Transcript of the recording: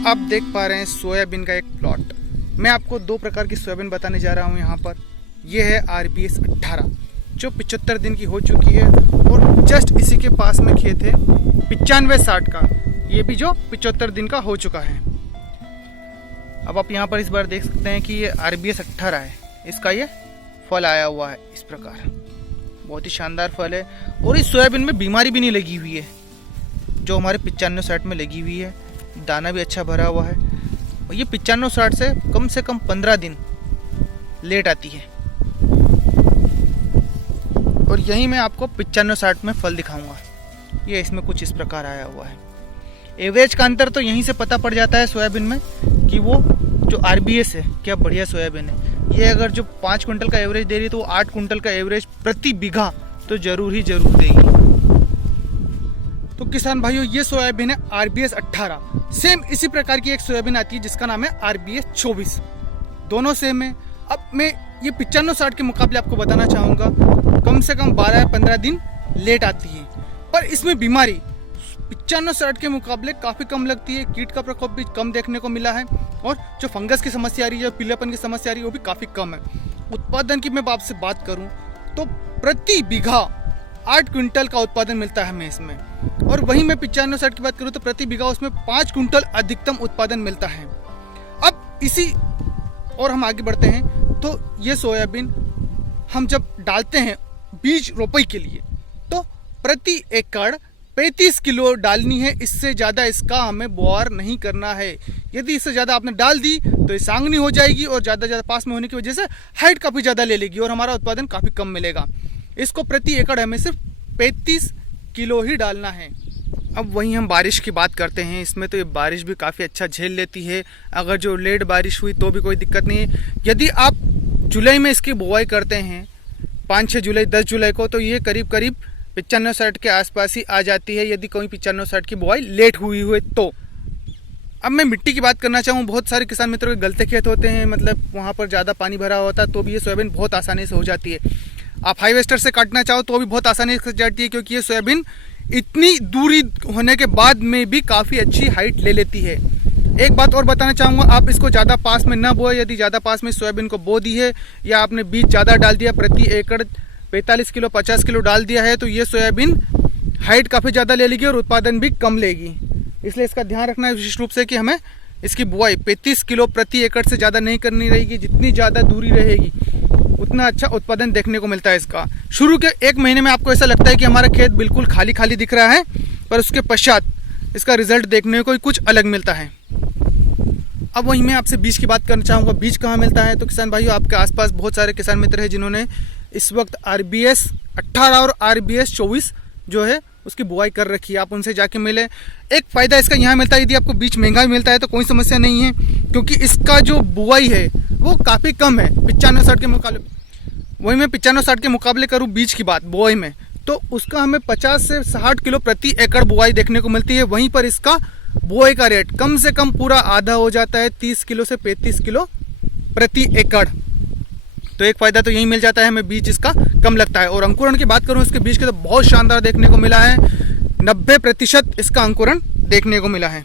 आप देख पा रहे हैं सोयाबीन का एक प्लॉट। मैं आपको दो प्रकार की सोयाबीन बताने जा रहा हूं। यहाँ पर यह है RBS 18 जो 75 दिन की हो चुकी है और जस्ट इसी के पास में खेत है 95-60 का, ये भी जो 75 दिन का हो चुका है। अब आप यहाँ पर इस बार देख सकते हैं कि ये RBS 18 है, इसका ये फल आया हुआ है इस प्रकार, बहुत ही शानदार फल है। और इस सोयाबीन में बीमारी भी नहीं लगी हुई है जो हमारे 95-60 में लगी हुई है। दाना भी अच्छा भरा हुआ है और ये 95-60 से कम 15 दिन लेट आती है। और यही मैं आपको 95-60 में फल दिखाऊंगा। ये इसमें कुछ इस प्रकार आया हुआ है। एवरेज का अंतर तो यहीं से पता पड़ जाता है सोयाबीन में कि वो जो RBS है क्या बढ़िया सोयाबीन है। ये अगर जो 5 कुंटल का एवरेज दे रही है तो 8 कुंटल का एवरेज प्रति बीघा तो जरूर देगी। तो किसान भाइयों, ये सोयाबीन है RBS 18। सेम इसी प्रकार की एक सोयाबीन आती है जिसका नाम है RBS 24। दोनों सेम है। अब मैं ये 95-60 के मुकाबले आपको बताना चाहूँगा कम से कम 12-15 दिन लेट आती है, पर इसमें बीमारी 95-60 के मुकाबले काफ़ी कम लगती है। कीट का प्रकोप भी कम देखने को मिला है और जो फंगस की समस्या आ रही है, जो पीलापन की समस्या आ रही है, वो भी काफ़ी कम है। उत्पादन की मैं आपसे बात करूँ तो प्रति बीघा 8 क्विंटल का उत्पादन मिलता है हमें इसमें। और वहीं मैं 95-60 की बात करूँ तो प्रति बीघा उसमें 5 क्विंटल अधिकतम उत्पादन मिलता है। अब इसी और हम आगे बढ़ते हैं तो ये सोयाबीन हम जब डालते हैं बीज रोपाई के लिए तो प्रति एकड़ 35 किलो डालनी है। इससे ज़्यादा इसका हमें बुआर नहीं करना है। यदि इससे ज़्यादा आपने डाल दी तो ये सांगनी हो जाएगी और ज़्यादा पास में होने की वजह से हाइट काफ़ी ज़्यादा ले लेगी और हमारा उत्पादन काफ़ी कम मिलेगा। इसको प्रति एकड़ हमें सिर्फ 35 किलो ही डालना है। अब वहीं हम बारिश की बात करते हैं। इसमें तो ये बारिश भी काफ़ी अच्छा झेल लेती है। अगर जो लेट बारिश हुई तो भी कोई दिक्कत नहीं है। यदि आप जुलाई में इसकी बुआई करते हैं 5-6 जुलाई 10 जुलाई को तो ये करीब 95-60 के आसपास ही आ जाती है, यदि कोई 95-60 की बुआई लेट हुई तो। अब मैं मिट्टी की बात करना चाहूँ। बहुत सारे किसान मित्रों के गलते खेत होते हैं, मतलब वहाँ पर ज़्यादा पानी भरा होता है तो भी ये सोयाबीन बहुत आसानी से हो जाती है। आप हाईवेस्टर से काटना चाहो तो भी बहुत आसानी से जाती है, क्योंकि ये सोयाबीन इतनी दूरी होने के बाद में भी काफ़ी अच्छी हाइट ले लेती है। एक बात और बताना चाहूँगा, आप इसको ज़्यादा पास में ना बोए। यदि ज़्यादा पास में सोयाबीन को बो दी है या आपने बीज ज़्यादा डाल दिया, प्रति एकड़ 45 किलो 50 किलो डाल दिया है, तो ये सोयाबीन हाइट काफ़ी ज़्यादा ले लेगी और उत्पादन भी कम लेगी। इसलिए इसका ध्यान रखना है विशेष रूप से कि हमें इसकी बुआई 35 किलो प्रति एकड़ से ज़्यादा नहीं करनी रहेगी। जितनी ज़्यादा दूरी रहेगी उतना अच्छा उत्पादन देखने को मिलता है इसका। शुरू के 1 महीने में आपको ऐसा लगता है कि हमारा खेत बिल्कुल खाली खाली दिख रहा है, पर उसके पश्चात इसका रिजल्ट देखने को कुछ अलग मिलता है। अब वहीं मैं आपसे बीज की बात करना चाहूँगा। बीज कहाँ मिलता है? तो किसान भाइयों, आपके आसपास बहुत सारे किसान मित्र हैं जिन्होंने इस वक्त RBS 18 और RBS 24 जो है उसकी बुआई कर रखी है। आप उनसे जाके मिले। एक फ़ायदा इसका यहाँ मिलता है, यदि आपको बीज महंगा भी मिलता है तो कोई समस्या नहीं है, क्योंकि इसका जो बुआई है वो काफ़ी कम है 95-60 के मुकाबले। वहीं मैं 95-60 के मुकाबले करूँ बीज की बात बुआई में, तो उसका हमें 50 से 60 किलो प्रति एकड़ बुआई देखने को मिलती है। वहीं पर इसका बुआई का रेट कम से कम पूरा आधा हो जाता है, 30 किलो से 35 किलो प्रति एकड़। तो एक फ़ायदा तो यही मिल जाता है, हमें बीज इसका कम लगता है। और अंकुरण की बात करूँ इसके बीज के, तो बहुत शानदार देखने को मिला है। 90% इसका अंकुरण देखने को मिला है।